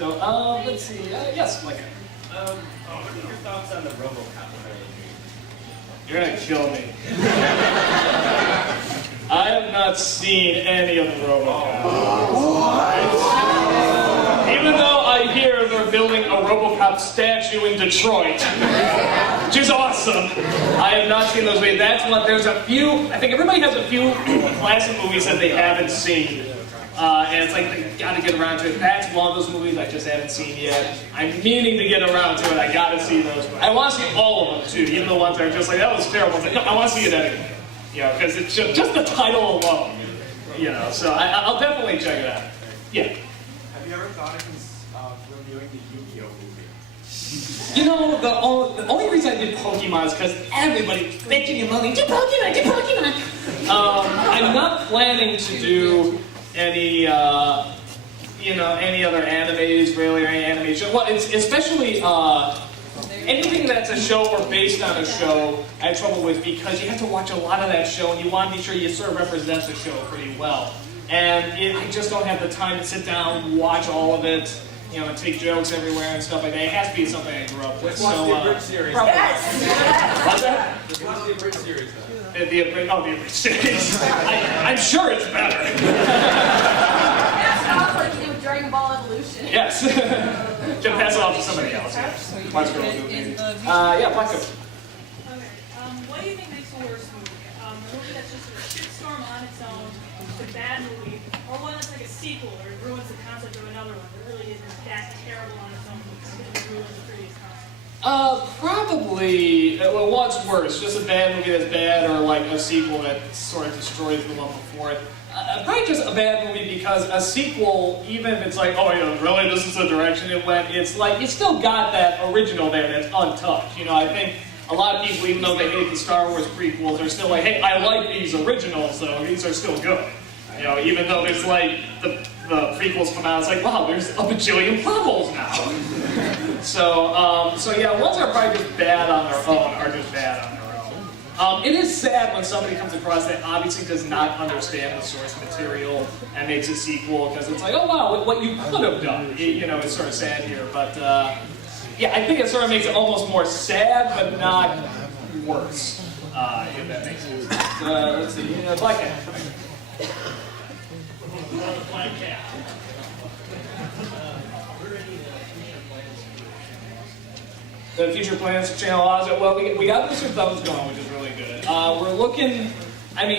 So, let's see. Yes, like. What are your thoughts on the RoboCop trilogy? You're gonna kill me. I have not seen any of the RoboCop. Even though I hear they're building a RoboCop statue in Detroit, which is awesome. I have not seen those movies. That's what. There's a few. I think everybody has a few classic movies that they haven't seen. And it's like, they gotta get around to it. That's one of those movies I just haven't seen yet. I'm meaning to get around to it. I gotta see those. I wanna see all of them too, even the ones that are just like, that was terrible. It's like, no, I wanna see it anyway. You know, because it's just the title alone. You know, so I'll definitely check it out. Yeah. Have you ever thought of reviewing the Yu-Gi-Oh movie? You know, the only reason I did Pokemon is because everybody was bitching and moaning, do Pokemon, do Pokemon! I'm not planning to do any, any other animes, really, or any animation. Well, it's especially, anything that's a show or based on a show, I have trouble with because you have to watch a lot of that show and you want to be sure you sort of represent the show pretty well. And I just don't have the time to sit down, watch all of it, and take jokes everywhere and stuff like that. It has to be something I grew up with. Just watch the abridged series. Yes! What's that? Just watch the abridged series, though. The abridged series. I'm sure it's better. Pass it off like you do with Dragon Ball Evolution. Yes. Just pass it off to somebody else. Yeah. Black Girl movie. Yeah, Black Girl. Okay. What do you think makes a worse movie? A movie that's just a shitstorm on its own, it's a bad movie, or one that's like a sequel or it ruins the concept of another one that really isn't that terrible on its own, but it ruins the previous concept? Probably, well, what's worse? Just a bad movie that's bad, or like a sequel that sort of destroys the one before it? Probably just a bad movie because a sequel, even if it's like, oh yeah, really, this is the direction it went, it's like, it's still got that original there that's untouched. I think a lot of people, even though they hate the Star Wars prequels, are still like, hey, I like these originals, so these are still good. Even though there's like, the prequels come out, it's like, wow, there's a bajillion plot holes now. So yeah, ones that are probably just bad on their own are just bad on their own. It is sad when somebody comes across that obviously does not understand the source material and makes a sequel, because it's like, oh wow, what you could have done. It's sort of sad here, but yeah, I think it sort of makes it almost more sad, but not worse, if that makes sense. Let's see, Black Cat. Black Cat. The future plans for Channel Oz. Well, we got Mr. Thumbs going, which is really good. We're looking,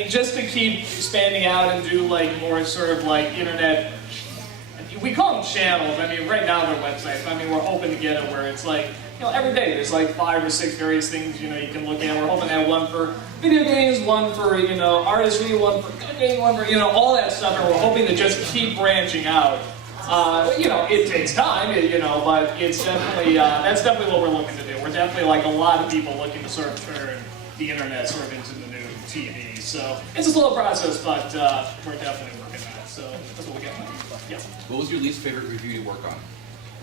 just to keep expanding out and do like more sort of like internet. We call them channels. Right now they're websites. We're hoping to get it where it's like, every day there's like 5 or 6 various things you can look at. We're hoping to have one for video games, one for artistry, one for cooking, one for all that stuff. And we're hoping to just keep branching out. It takes time, but it's definitely, that's definitely what we're looking to do. We're definitely like a lot of people looking to sort of turn the internet sort of into the new TV. So it's a slow process, but we're definitely working on it. So that's what we got. Yeah. What was your least favorite review you work on?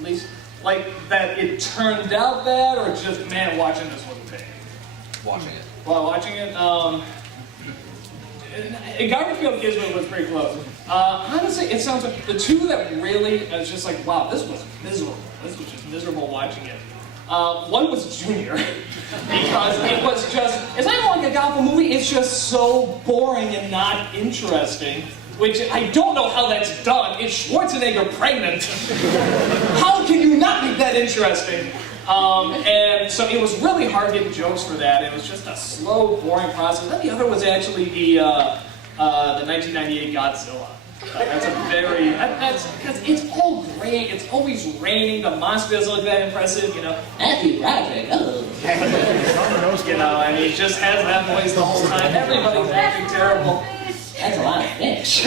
Least, like that it turned out bad, or just, man, watching this wasn't big? Watching it. Well, watching it, Garbage Field Kids was pretty close. Honestly, it sounds like the two that really, it's just like, wow, this was miserable. This was just miserable watching it. One was Junior, because it was just, it's not even like a gospel movie, it's just so boring and not interesting, which I don't know how that's done. It's Schwarzenegger pregnant. How can you not make that interesting? And so it was really hard getting jokes for that. It was just a slow, boring process. Then the other was actually the 1998 Godzilla. That's a very, because it's all great, it's always raining, the monster doesn't look that impressive, Matthew Broderick, oh. And he just has that voice the whole time, everybody's acting terrible. That's a lot of fish.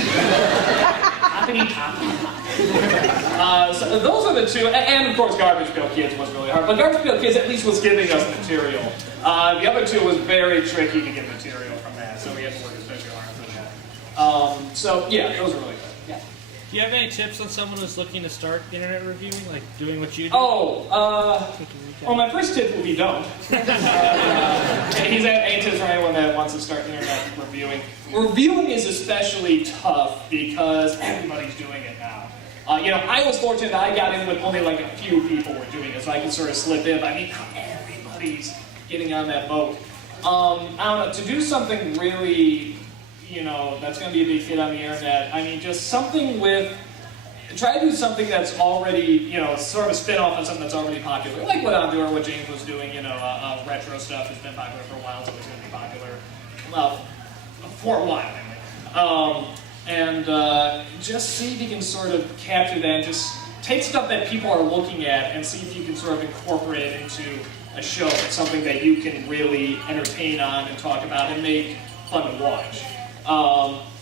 So those are the two, and of course Garbage Pail Kids was really hard, but Garbage Pail Kids at least was giving us material. The other two was very tricky to get material from that, so we had to work especially hard for that. So yeah, those were really good. Yeah. Do you have any tips on someone who's looking to start internet reviewing, like doing what you do? Well, my first tip would be don't. He's at any tips for anyone that wants to start internet reviewing. Reviewing is especially tough because everybody's doing it now. I was fortunate that I got in with only like a few people were doing it, so I could sort of slip in. But I mean, everybody's getting on that boat. I don't know, to do something really, that's going to be a big hit on the internet. I mean, just something try to do something that's already, sort of a spin-off on something that's already popular. Like what I'm doing, what James was doing, retro stuff has been popular for a while, so it's going to be popular, well, for a while anyway. Just see if you can sort of capture that and just take stuff that people are looking at and see if you can sort of incorporate it into a show, something that you can really entertain on and talk about and make fun to watch.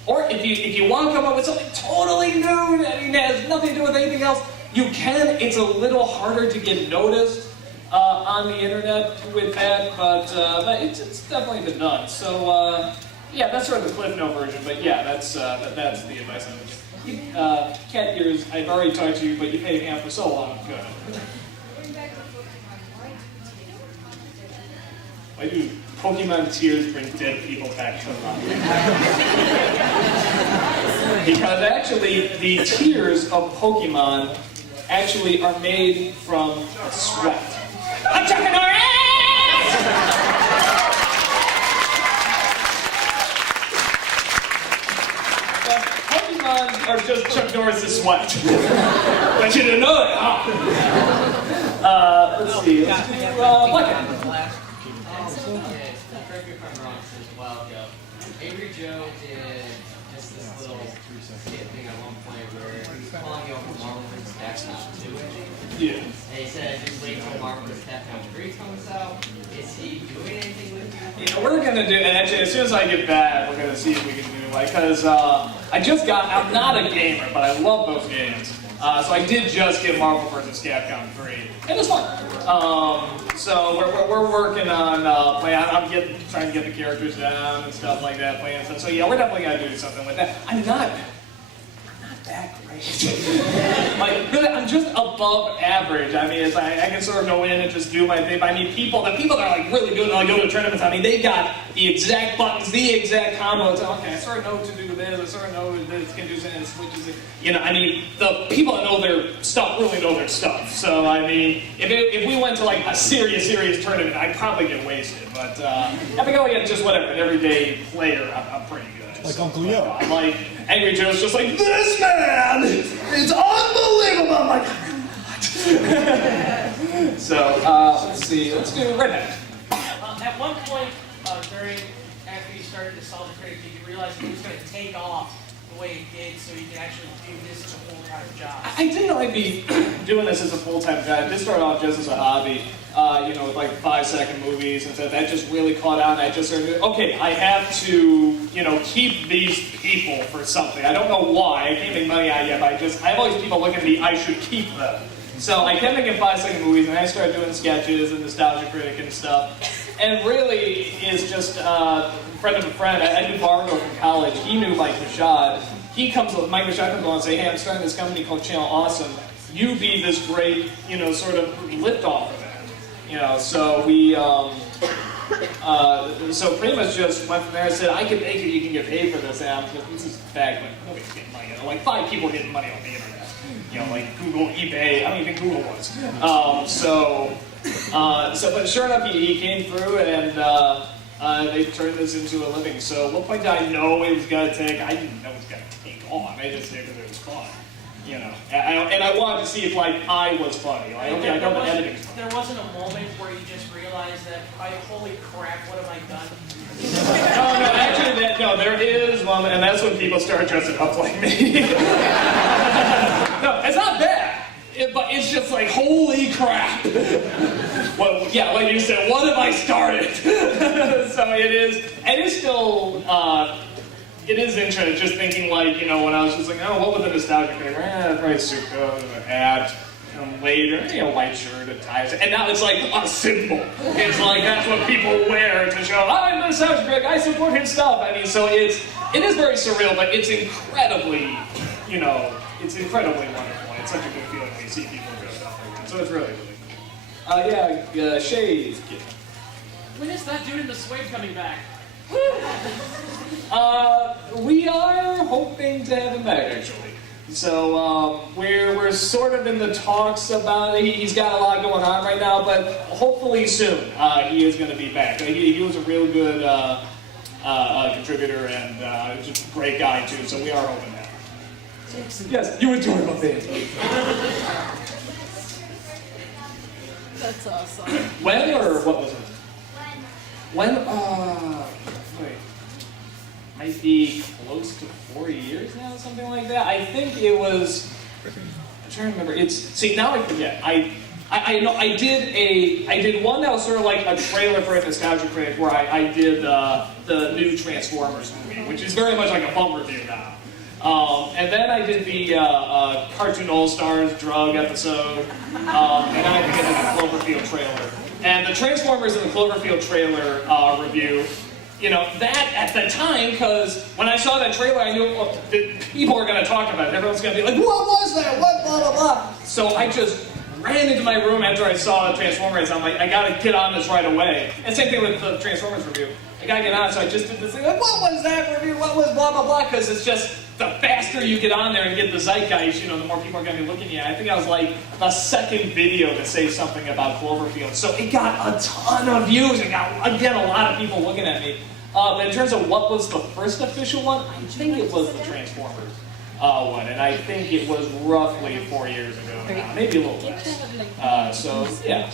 Or if you want to come up with something totally new that has nothing to do with anything else, you can. It's a little harder to get noticed on the internet with that, but it's definitely been done. So yeah, that's sort of the Cliff Note version. But yeah, that's the advice I would give. Cat ears, I've already talked to you, but you paid half for so long. Good. Why do Pokemon tears bring dead people back to life? Because actually, the tears of Pokemon actually are made from sweat. I'm talking Pokemon are just Chuck Norris's sweat. Want you to know it, huh? Let's see. Let's do Bucket. Correct me if I'm wrong, this was a while ago. Angry Joe did just this little skit thing at one point where he was calling you over Marvel vs. Capcom 2. Yeah. And he said, just wait till Marvel vs. Capcom 3 comes out. Is he doing anything with you? Yeah, we're gonna do, and actually, as soon as I get back, we're gonna see if we can do because I'm not a gamer, but I love those games. So I did just get Marvel vs. Capcom 3, and it's fun. So we're working on I'm trying to get the characters down and stuff like that, playing stuff. So yeah, we're definitely gonna do something with that. I'm not that great. Like really, I'm just above average. I mean, I can sort of go in and just do my thing. But I mean, the people that are like really good, and I go to tournaments. I mean, they got the exact buttons, the exact combos. Okay, I sort of know what to do this. I sort of know this can do something, switches it. I mean, the people that know their stuff really know their stuff. So I mean, if we went to like a serious tournament, I'd probably get wasted. But if I go against just whatever, an everyday player, I'm pretty good. Like Uncle Yo. I'm like, Angry Joe's just like, this man is unbelievable. I'm like, what? So, let's see, let's do Redhead. At one point, after you started to solve the critic, did you realize it was going to take off the way it did so you could actually do this as a full-time job? I didn't know I'd be doing this as a full-time job. This started off just as a hobby, with like 5-second movies, and so that just really caught on. I just started, okay, I have to, keep these people for something. I don't know why. I can't make money out yet, but I have all these people looking at me, I should keep them. So I kept making 5-second movies, and I started doing sketches and Nostalgia Critic and stuff. And really, is just a friend of a friend. I knew Bargo from college. He knew Mike Machad. Mike Machad comes along and say, hey, I'm starting this company called Channel Awesome. You be this great, sort of lift off of that. So we, so pretty much just went from there and said, I can make it, you can get paid for this. And this is back when nobody's getting money. Like 5 people getting money on the internet. Like Google, eBay, I don't even think Google was. But sure enough, he came through and they turned this into a living. So at what point did I know it was going to take? I didn't know it was going to take on. I just knew because it was fun. And I wanted to see if I was funny. Like, okay, I know the editing's funny. There wasn't a moment where you just realized that, holy crap, what have I done? No, there is one, and that's when people start dressing up like me. No, it's not bad, but it's just like, holy crap. Well, yeah, like you said, what have I started? So it is still, it is interesting, just thinking when I was just like, what would the Nostalgia Critic? Probably Suko, an hat, later, white shirt, a tie, and now it's like a symbol. It's like that's what people wear to show, I'm the Nostalgia Critic, I support his stuff. I mean, so it is very surreal, but it's incredibly, it's incredibly wonderful. It's such a good feeling when you see people dressed up like that. So it's really, really cool. Shades. When is that dude in the suede coming back? We are hoping to have him back, actually. So we're sort of in the talks about it. He's got a lot going on right now, but hopefully soon he is going to be back. He was a real good contributor and just a great guy too. So we are hoping that. Yes, you enjoy my band. That's awesome. When or what was it? When? Wait. Might be close to 4 years now, something like that. I think it was. I'm trying to remember. See, now I forget. I know I did one that was sort of like a trailer for a nostalgia critic where I did the new Transformers movie, which is very much like a bum review now. And then I did the Cartoon All-Stars drug episode, and then I think I did the Cloverfield trailer. And the Transformers and the Cloverfield trailer review, you know, that at the time, because when I saw that trailer, I knew that people were going to talk about it. Everyone's going to be like, what was that? What, blah, blah, blah. So I just ran into my room after I saw Transformers. I'm like, I got to get on this right away. And same thing with the Transformers review. I got to get on, so I just did this thing, like, what was that review? What was blah, blah, blah? Because it's just, the faster you get on there and get the zeitgeist, you know, the more people are going to be looking at you. I think I was like the second video to say something about Cloverfield. So it got a ton of views. It got, again, a lot of people looking at me. But in terms of what was the first official one, I think it was the Transformers one. And I think it was roughly 4 years ago now, maybe a little less. So, yeah.